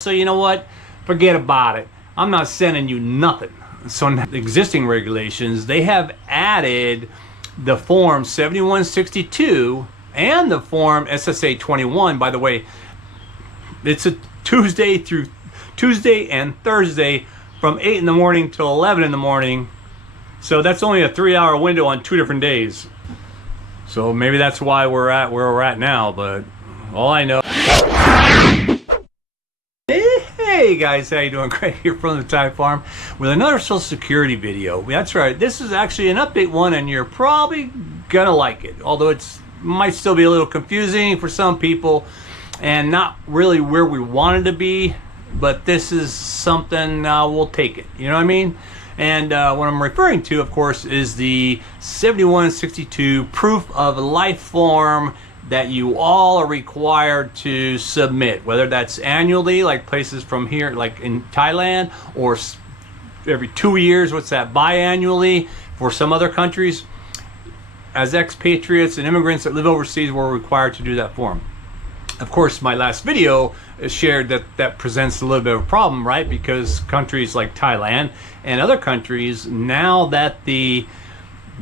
So you know what? Forget about it. I'm not sending you nothing. So in the existing regulations, they have added the form 7162 and the form SSA 21. By the way, it's a Tuesday and Thursday from 8 in the morning till 11 in the morning. So that's only a 3-hour window on 2 different days. So maybe that's why we're at where we're at now, but all I know. Hey guys, how you doing? Craig here from the Thai Farm with another Social Security video. That's right, this is actually an update one and you're probably gonna like it. Although it's might still be a little confusing for some people and not really where we wanted to be, but this is something we'll take it, you know what I mean? And what I'm referring to, of course, is the 7162 proof of life form that you all are required to submit, whether that's annually, like places from here, like in Thailand, or every 2 years, what's that, biannually for some other countries. As expatriates and immigrants that live overseas, we're required to do that form. Of course, my last video shared that presents a little bit of a problem, right? Because countries like Thailand and other countries, now that the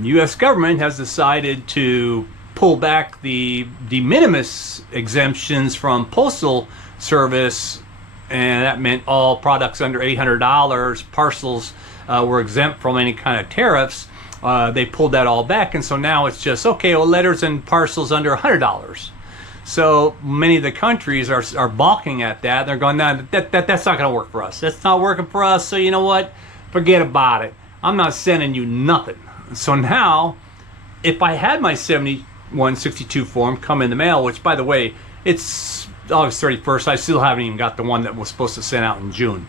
US government has decided to pull back the de minimis exemptions from Postal service, and that meant all products under $800 parcels were exempt from any kind of tariffs. They pulled that all back, and so now it's just okay, well, letters and parcels under $100. So many of the countries are balking at that. They're going, no, that's not going to work for us. That's not working for us. So you know what? Forget about it. I'm not sending you nothing. So now, if I had my 7162 form come in the mail, which by the way, it's August 31st. I still haven't even got the one that was supposed to send out in June.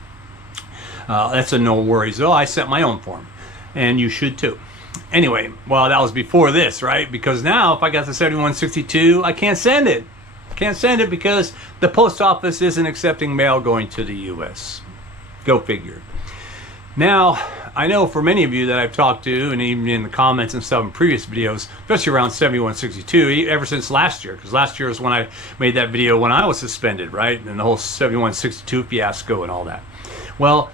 That's a no worries though. I sent my own form, and you should too. Anyway, well, that was before this, right? Because now if I got the 7162, I can't send it. Can't send it because the post office isn't accepting mail going to the US. Go figure. Now, I know for many of you that I've talked to, and even in the comments and stuff in previous videos, especially around 7162, ever since last year, because last year was when I made that video when I was suspended, right? And the whole 7162 fiasco and all that. Well,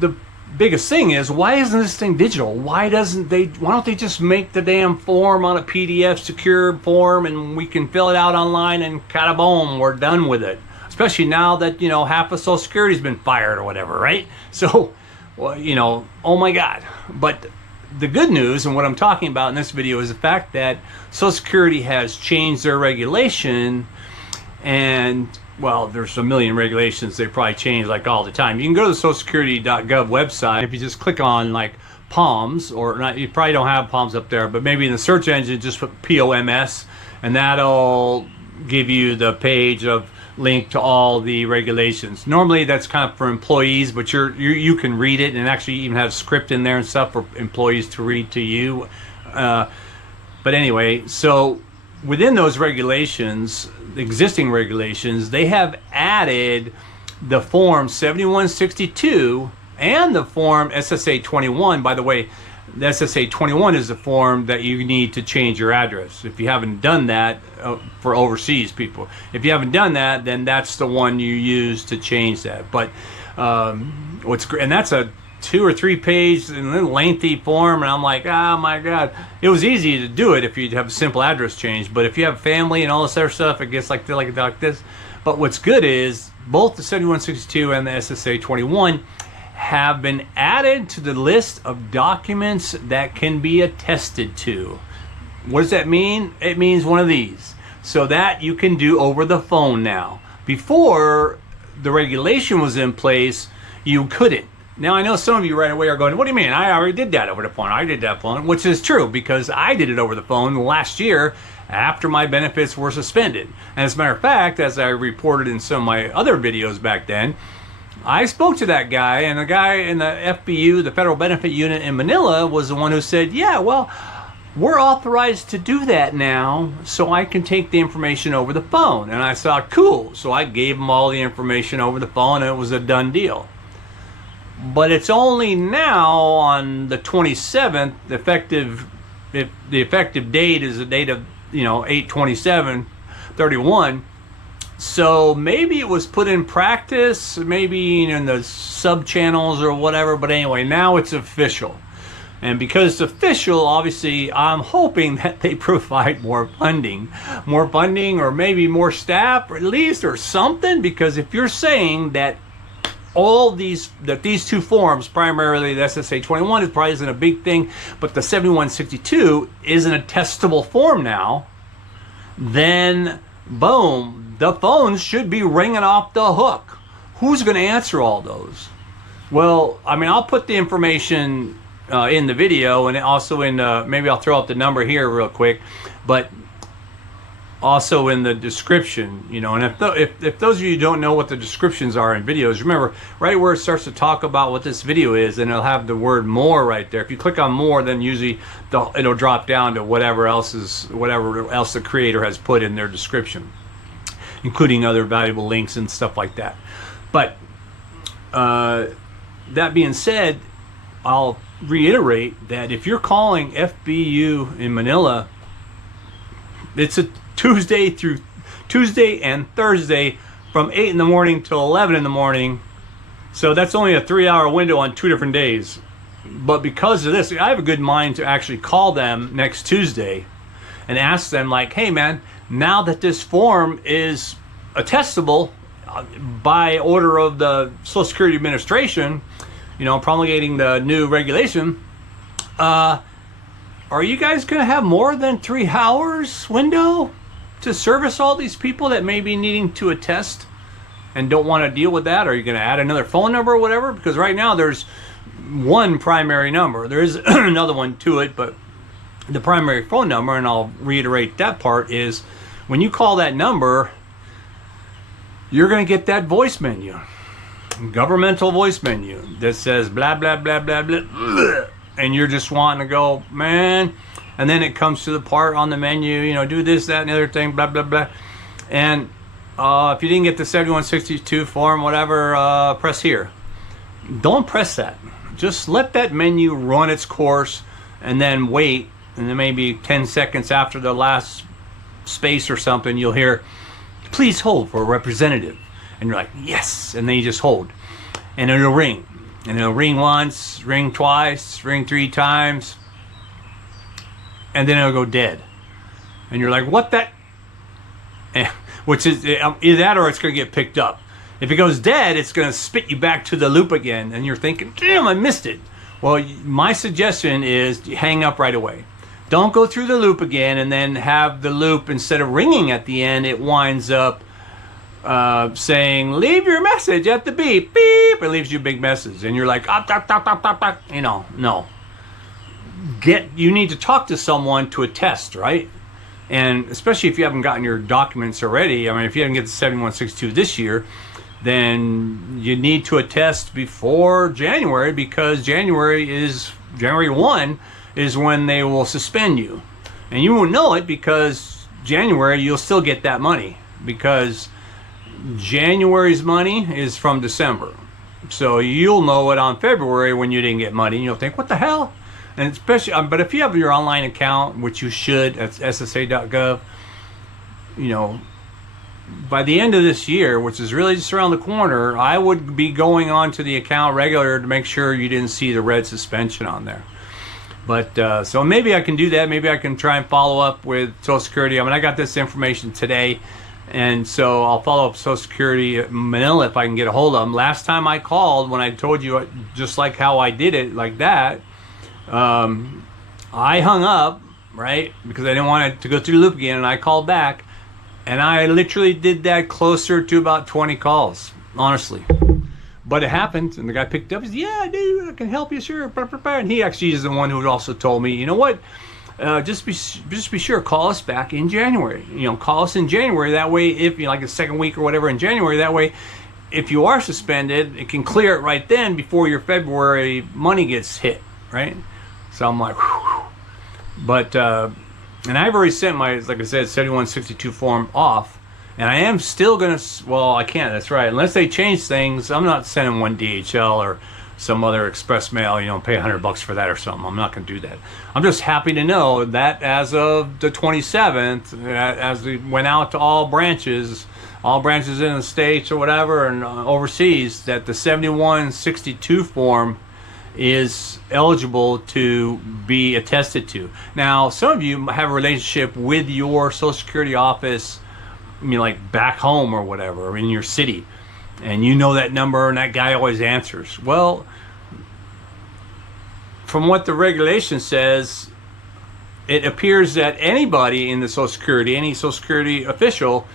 the biggest thing is, why isn't this thing digital? Why don't they just make the damn form on a PDF secure form and we can fill it out online and kind of boom, we're done with it. Especially now that, you know, half of Social Security's been fired or whatever, right? So, well, you know, oh my God. But the good news, and what I'm talking about in this video, is the fact that Social Security has changed their regulation. And well, there's a million regulations they probably change like all the time. You can go to the socialsecurity.gov website. If you just click on like POMS, or not, you probably don't have POMS up there, but maybe in the search engine just put POMS, and that'll give you the page of link to all the regulations. Normally that's kind of for employees, but you can read it, and actually even have script in there and stuff for employees to read to you. But anyway, so within those regulations, the existing regulations, they have added the form 7162 and the form SSA 21. By the way, the SSA 21 is the form that you need to change your address. If you haven't done that, for overseas people, if you haven't done that, then that's the one you use to change that. But what's great, and that's a 2 or 3 page and lengthy form, and I'm like, oh my God. It was easy to do it if you have a simple address change, but if you have family and all this other stuff, it gets like this. But what's good is both the 7162 and the SSA 21 have been added to the list of documents that can be attested to. What does that mean? It means one of these. So that you can do over the phone now. Before the regulation was in place, you couldn't. Now, I know some of you right away are going, what do you mean? I already did that over the phone. I did that phone, which is true because I did it over the phone last year after my benefits were suspended. And as a matter of fact, as I reported in some of my other videos back then, I spoke to that guy, and the guy in the FBU, the Federal Benefit Unit in Manila, was the one who said, yeah, well, we're authorized to do that now, so I can take the information over the phone. And I thought, cool. So I gave him all the information over the phone, and it was a done deal. But it's only now on the 27th, if the effective date is the date of, you know, 8/27/31, So maybe it was put in practice, maybe in the sub channels or whatever, but anyway, now it's official. And because it's official, obviously, I'm hoping that they provide more funding, or maybe more staff, or at least, or something. Because if you're saying that these two forms, primarily the SSA 21 is probably isn't a big thing, but the 7162 is an attestable form now, then boom, the phones should be ringing off the hook. Who's going to answer all those? Well, I mean, I'll put the information in the video, and also in maybe I'll throw up the number here real quick, but also in the description, you know. And if those of you who don't know what the descriptions are in videos, remember right where it starts to talk about what this video is, and it'll have the word more right there. If you click on more, then usually it'll drop down to whatever else the creator has put in their description, including other valuable links and stuff like that. But that being said, I'll reiterate that if you're calling FBU in Manila, it's a Tuesday and Thursday from 8 in the morning till 11 in the morning. So that's only a 3-hour window on 2 different days. But because of this, I have a good mind to actually call them next Tuesday and ask them, like, hey man, now that this form is attestable by order of the Social Security Administration, you know, promulgating the new regulation, are you guys going to have more than 3 hours window to service all these people that may be needing to attest and don't want to deal with that? Are you going to add another phone number or whatever? Because right now there's one primary number. There is another one to it, but the primary phone number, and I'll reiterate that part, is when you call that number, you're going to get that voice menu. Governmental voice menu that says blah blah blah blah blah, and you're just wanting to go, man, and then it comes to the part on the menu, you know, do this, that, and the other thing, blah blah blah. And if you didn't get the 7162 form, whatever, press here. Don't press that. Just let that menu run its course, and then wait, and then maybe 10 seconds after the last space or something, you'll hear, please hold for a representative. And you're like, yes, and then you just hold, and it'll ring, and it'll ring once, ring twice, ring 3 times, and then it'll go dead, and you're like, what that, which is either that or it's going to get picked up. If it goes dead, it's going to spit you back to the loop again, and you're thinking, damn, I missed it. Well, my suggestion is hang up right away. Don't go through the loop again, and then have the loop, instead of ringing at the end, it winds up saying, leave your message at the beep, beep. It leaves you a big message, and you're like, you know, no. You need to talk to someone to attest, right? And especially if you haven't gotten your documents already. I mean, if you haven't get the 7162 this year, then you need to attest before January, because January 1 is when they will suspend you. And you won't know it, because January you'll still get that money, because January's money is from December. So you'll know it on February when you didn't get money, and you'll think, what the hell? And especially, but if you have your online account, which you should, at ssa.gov, you know, by the end of this year, which is really just around the corner, I would be going on to the account regular to make sure you didn't see the red suspension on there. But so maybe I can do that. Maybe I can try and follow up with Social Security. I mean, I got this information today, and so I'll follow up Social Security Manila if I can get a hold of them. Last time I called, when I told you just like how I did it like that, I hung up, right, because I didn't want it to go through the loop again, and I called back, and I literally did that closer to about 20 calls, honestly. But it happened, and the guy picked up. He said, yeah, dude, I can help you, sure. And he actually is the one who also told me, you know what, just be sure, call us back in January. You know, call us in January. That way, if you like the second week or whatever in January, that way, if you are suspended, it can clear it right then before your February money gets hit, right? So I'm like, whew. But and I've already sent my, like I said, 7162 form off. And I am still going to, well, I can't, that's right. Unless they change things, I'm not sending one DHL or some other express mail, you know, pay $100 for that or something. I'm not going to do that. I'm just happy to know that as of the 27th, as we went out to all branches all branches in the States or whatever, and overseas, that the 7162 form is eligible to be attested to. Now, some of you have a relationship with your Social Security office, I mean, like back home or whatever, in your city, and you know that number and that guy always answers. Well, from what the regulation says, it appears that anybody in the Social Security, any Social Security official,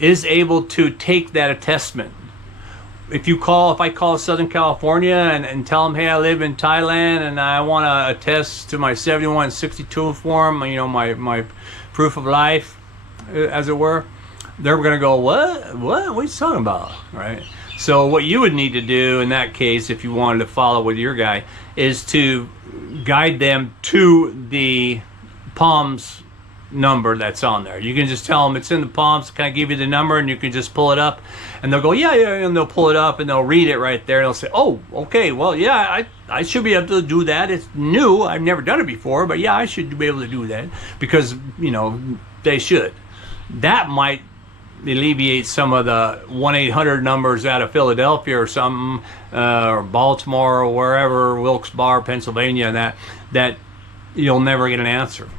is able to take that attestment. If I call Southern California and tell them, hey, I live in Thailand and I want to attest to my 7162 form, you know, my proof of life, as it were, they're going to go, what are you talking about, right? So what you would need to do in that case, if you wanted to follow with your guy, is to guide them to the POMS number that's on there. You can just tell them it's in the POMS. Can I give you the number, and you can just pull it up, and they'll go, yeah, and they'll pull it up and they'll read it right there, and they'll say, oh, okay, well, yeah, I should be able to do that. It's new. I've never done it before, but yeah, I should be able to do that, because, you know, they should. That might alleviate some of the 1-800 numbers out of Philadelphia or something, or Baltimore or wherever, Wilkes-Barre, Pennsylvania, that you'll never get an answer.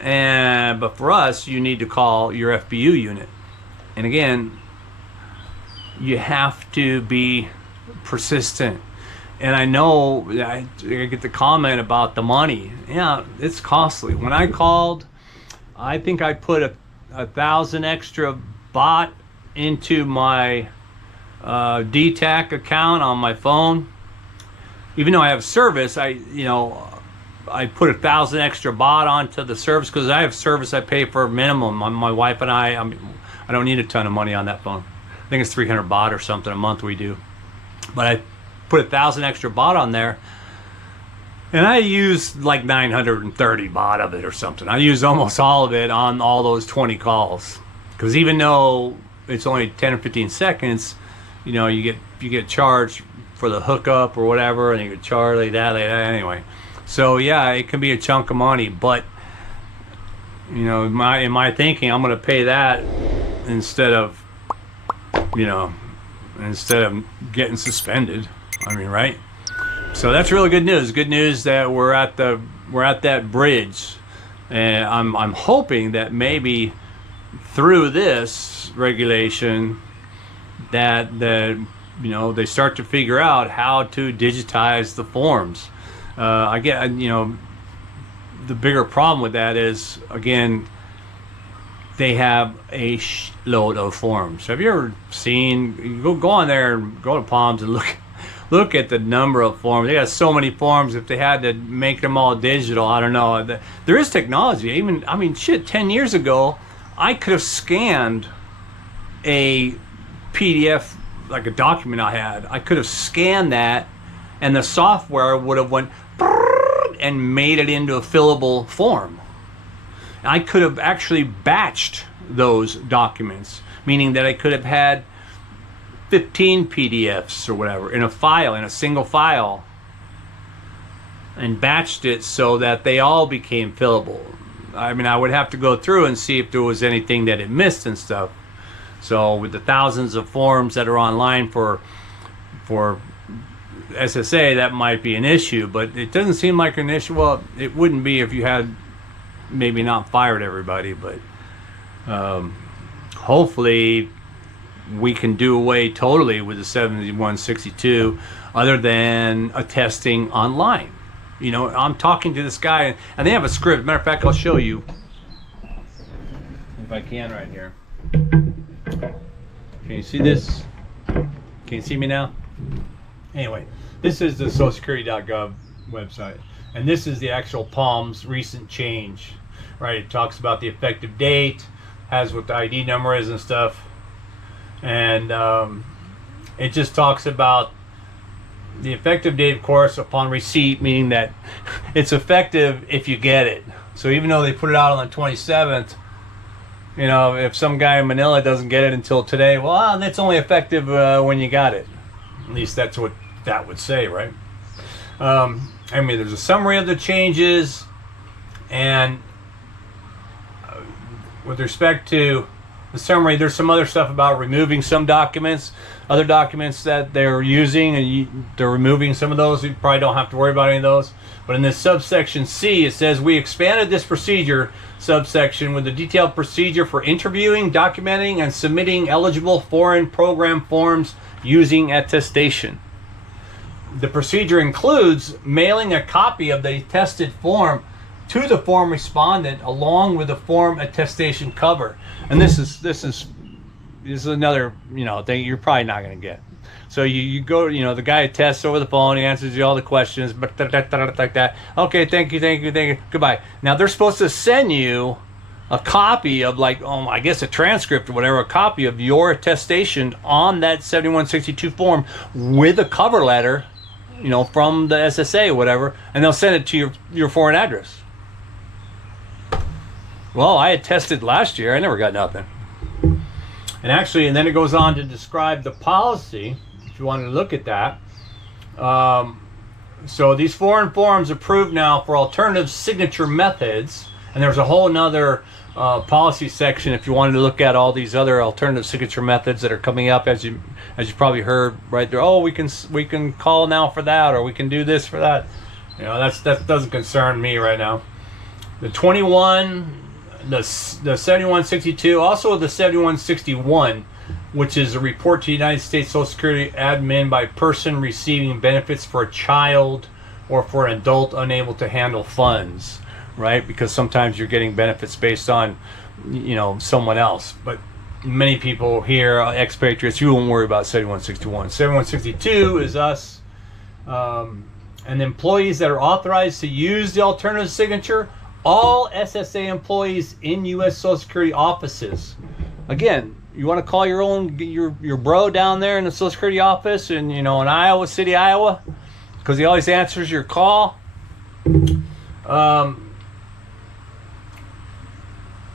But for us, you need to call your FBU unit. And again, you have to be persistent. And I know I get the comment about the money. Yeah, it's costly. When I called, I think I put a 1,000 extra baht into my DTAC account on my phone. Even though I have service, I put 1,000 extra baht onto the service, because I have service I pay for minimum. My wife and I don't need a ton of money on that phone. I think it's 300 baht or something a month we do. But I put 1,000 extra baht on there, and I used like 930 baht of it or something. I used almost all of it on all those 20 calls, because even though it's only 10 or 15 seconds, you know, you get charged for the hookup or whatever, and you get charged like that anyway. So yeah, it can be a chunk of money, but you know, in my thinking, I'm going to pay that instead of getting suspended. I mean, right? So that's really good news. Good news that we're at that bridge, and I'm hoping that maybe through this regulation that they start to figure out how to digitize the forms. I get, the bigger problem with that is, again, they have a load of forms. Have you ever seen, you go on there and go to POMS and look at the number of forms. They got so many forms. If they had to make them all digital, I don't know. There is technology. Even, 10 years ago, I could have scanned a PDF, like a document I had. I could have scanned that, and the software would have went and made it into a fillable form. I could have actually batched those documents, meaning that I could have had 15 PDFs or whatever in a single file, and batched it so that they all became fillable. I would have to go through and see if there was anything that it missed and stuff. So with the thousands of forms that are online for SSA, that might be an issue, but it doesn't seem like an issue. Well, it wouldn't be if you had maybe not fired everybody, but hopefully we can do away totally with the 7162, other than attesting online. I'm talking to this guy, and they have a script. Matter of fact, I'll show you if I can right here. Can you see this? Can you see me now? Anyway, this is the socialsecurity.gov website, and this is the actual POMS recent change, right? It talks about the effective date, has what the ID number is and stuff, and it just talks about the effective date, of course, upon receipt, meaning that it's effective if you get it. So even though they put it out on the 27th, if some guy in Manila doesn't get it until today, well, that's only effective when you got it. At least that's what that would say, right? There's a summary of the changes, and with respect to the summary. There's some other stuff about removing some documents, other documents that they're using, and they're removing some of those. You probably don't have to worry about any of those. But in this subsection C, it says, we expanded this procedure subsection with a detailed procedure for interviewing, documenting, and submitting eligible foreign program forms using attestation. The procedure includes mailing a copy of the attested form to the form respondent along with the form attestation cover. And this is another, you know, thing you're probably not going to get. So you go, you know, the guy attests over the phone, he answers you all the questions, but like that. Okay, thank you, goodbye. Now they're supposed to send you a copy of, like, I guess a transcript or whatever, a copy of your attestation on that 7162 form with a cover letter, you know, from the SSA or whatever, and they'll send it to your foreign address. Well, I attested last year, I never got nothing. And actually, and then it goes on to describe the policy, if you want to look at that. So these foreign forms approved now for alternative signature methods, and there's a whole nother policy section if you wanted to look at all these other alternative signature methods that are coming up, as you probably heard right there. Oh, we can call now for that, or we can do this for that. You know, that doesn't concern me right now. The 21, the 7162, also the 7161, which is a report to the United States Social Security admin by person receiving benefits for a child or for an adult unable to handle funds, right? Because sometimes you're getting benefits based on, you know, someone else. But many people here, expatriates, you won't worry about 7161. 7162 is us, and employees that are authorized to use the alternative signature. All SSA employees in U.S. Social Security offices. Again, you want to call your bro down there in the Social Security office, and, you know, in Iowa City, Iowa, because he always answers your call.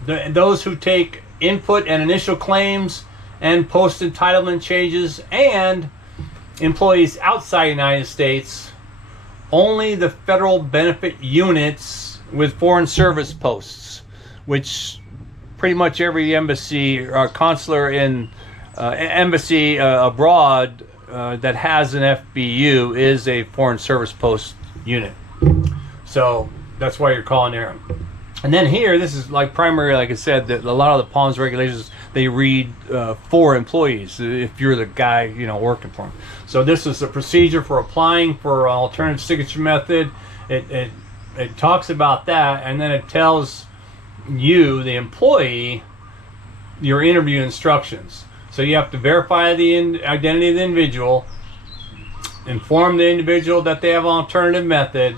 Those who take input and initial claims and post entitlement changes, and employees outside the United States. Only the federal benefit units with foreign service posts, which pretty much every embassy or consular in embassy abroad that has an FBU is a foreign service post unit. So that's why you're calling there. And then here, this is like primary, like I said, that a lot of the POMS regulations, they read for employees if you're the guy, you know, working for them. So this is the procedure for applying for an alternative signature method. It talks about that, and then it tells you, the employee, your interview instructions. So you have to verify the identity of the individual, inform the individual that they have an alternative method,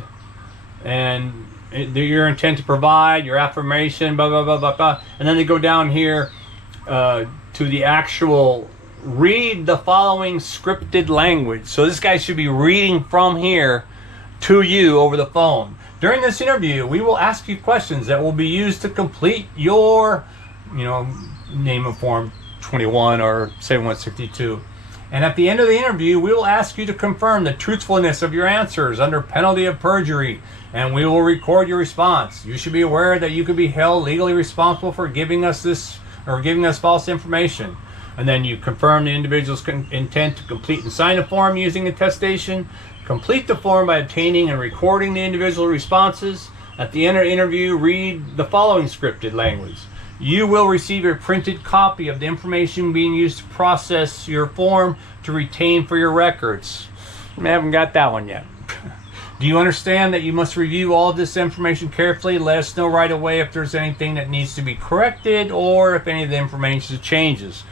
and your intent to provide, your affirmation, blah, blah, blah, blah, blah. And then they go down here to the actual read the following scripted language. So this guy should be reading from here to you over the phone. During this interview, we will ask you questions that will be used to complete your, you know, name of form 21 or 7162. And at the end of the interview, we will ask you to confirm the truthfulness of your answers under penalty of perjury, and we will record your response. You should be aware that you could be held legally responsible for giving us this or giving us false information. And then you confirm the individual's intent to complete and sign a form using attestation. Complete the form by obtaining and recording the individual responses. At the end of the interview, read the following scripted language. You will receive a printed copy of the information being used to process your form to retain for your records. I haven't got that one yet. Do you understand that you must review all of this information carefully? Let us know right away if there's anything that needs to be corrected or if any of the information changes.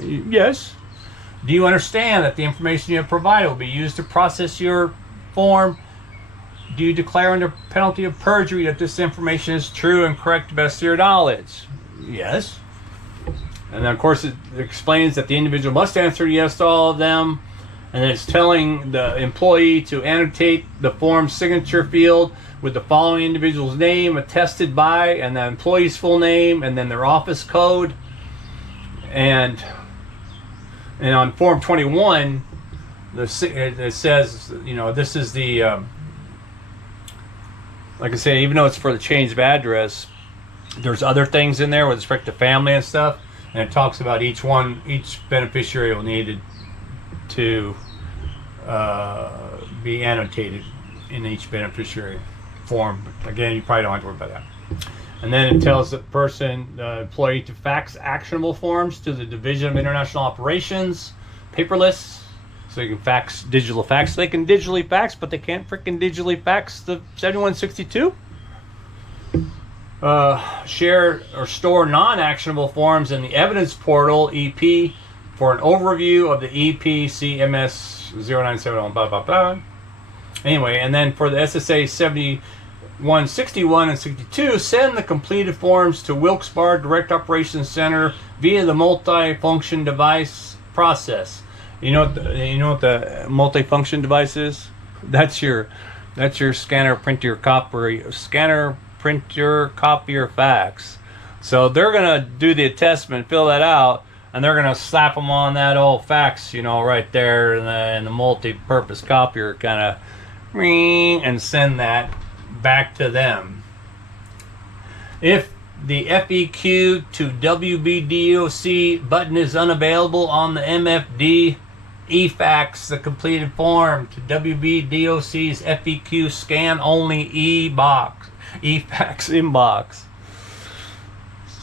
Yes. Do you understand that the information you have provided will be used to process your form? Do you declare under penalty of perjury that this information is true and correct to the best of your knowledge? Yes. And then, of course, it explains that the individual must answer yes to all of them. And then it's telling the employee to annotate the form signature field with the following individual's name, attested by, and the employee's full name, and then their office code. And on Form 21, it says, you know, this is the, like I say, even though it's for the change of address, there's other things in there with respect to family and stuff. and it talks about each beneficiary will need to be annotated in each beneficiary form. But again, you probably don't have to worry about that. And then it tells the employee to fax actionable forms to the Division of International Operations, paperless, so you can fax, digital fax. They can digitally fax, but they can't freaking digitally fax the 7162. Share or store non-actionable forms in the evidence portal EP for an overview of the EP CMS 0971, blah, blah, blah. Anyway, and then for the SSA 7161 and 62, send the completed forms to Wilkes-Barre Direct Operations Center via the multi-function device process. You know what the multi-function device is? That's your scanner, printer, copier, fax. So they're gonna do the attestment, fill that out, and they're gonna slap them on that old fax, right there in the multi-purpose copier, kind of ring, and send that back to them. If the FEQ to WBDOC button is unavailable on the MFD, eFax the completed form to WBDOC's FEQ scan only eFax inbox.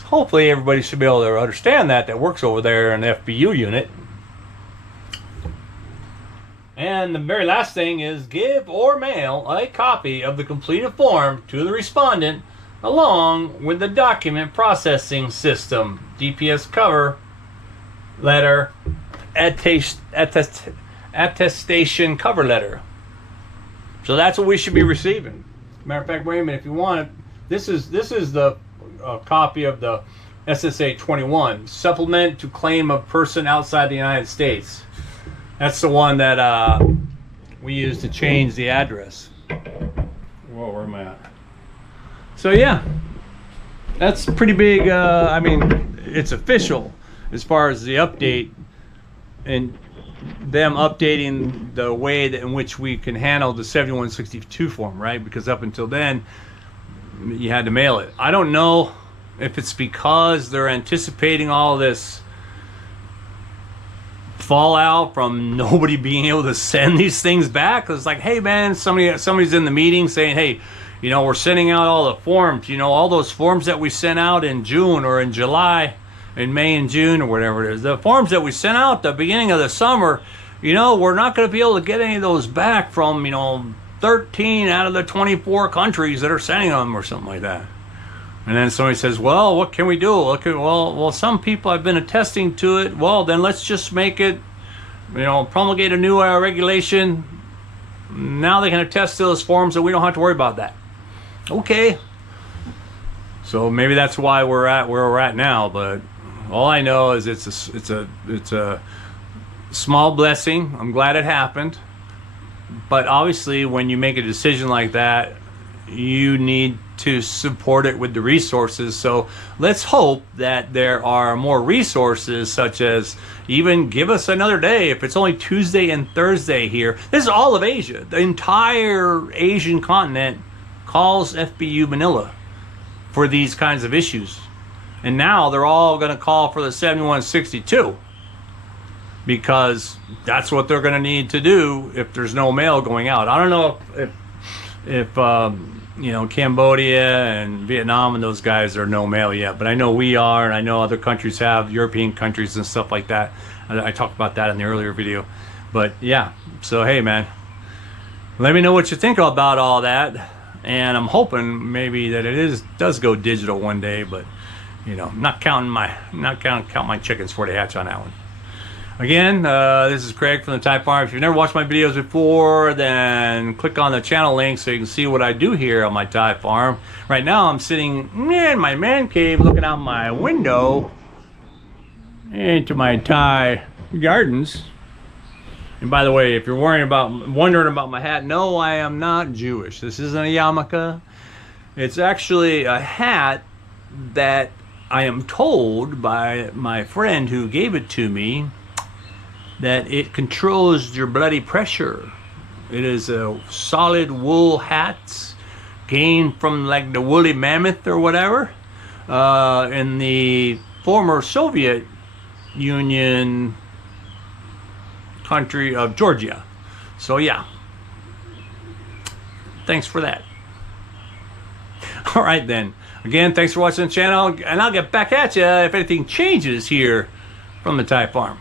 Hopefully everybody should be able to understand that works over there in the FBU unit. And the very last thing is give or mail a copy of the completed form to the respondent along with the document processing system, DPS cover letter, attestation cover letter. So that's what we should be receiving. Matter of fact, wait a minute, if you want it, this is the copy of the SSA 21, supplement to claim of person outside the United States. That's the one that we use to change the address. Whoa, where am I at? So yeah, that's pretty big. I mean, it's official as far as the update and them updating the way that in which we can handle the 7162 form, right? Because up until then, you had to mail it. I don't know if it's because they're anticipating all this fallout from nobody being able to send these things back. It's like, hey man, somebody's in the meeting saying, hey, we're sending out all the forms, all those forms that we sent out in June or in July, in May and June or whatever it is, the forms that we sent out at the beginning of the summer, we're not going to be able to get any of those back from 13 out of the 24 countries that are sending them or something like that. And then somebody says, well, what can we do? Well, some people have been attesting to it. Well, then let's just make it, promulgate a new regulation. Now they can attest to those forms and we don't have to worry about that. Okay. So maybe that's why we're at where we're at now. But all I know is it's a small blessing. I'm glad it happened. But obviously, when you make a decision like that, you need to support it with the resources. So let's hope that there are more resources, such as even give us another day. If it's only Tuesday and Thursday here, this is all of Asia. The entire Asian continent calls FBU Manila for these kinds of issues. And now they're all going to call for the 7162 because that's what they're going to need to do if there's no mail going out. I don't know if Cambodia and Vietnam and those guys are no mail yet, but I know we are, and I know other countries have, European countries and stuff like that. I talked about that in the earlier video. But yeah, so hey man, let me know what you think about all that, and I'm hoping maybe that it does go digital one day, but not counting my chickens before they hatch on that one. Again, this is Craig from the Thai Farm. If you've never watched my videos before, then click on the channel link so you can see what I do here on my Thai Farm. Right now I'm sitting in my man cave looking out my window into my Thai gardens. And by the way, if you're wondering about my hat, no, I am not Jewish. This isn't a yarmulke. It's actually a hat that I am told by my friend who gave it to me that it controls your blood pressure. It is a solid wool hat gained from like the woolly mammoth or whatever in the former Soviet Union country of Georgia. So yeah, thanks for that. All right then. Again, thanks for watching the channel, and I'll get back at you if anything changes here from the Thai Farm.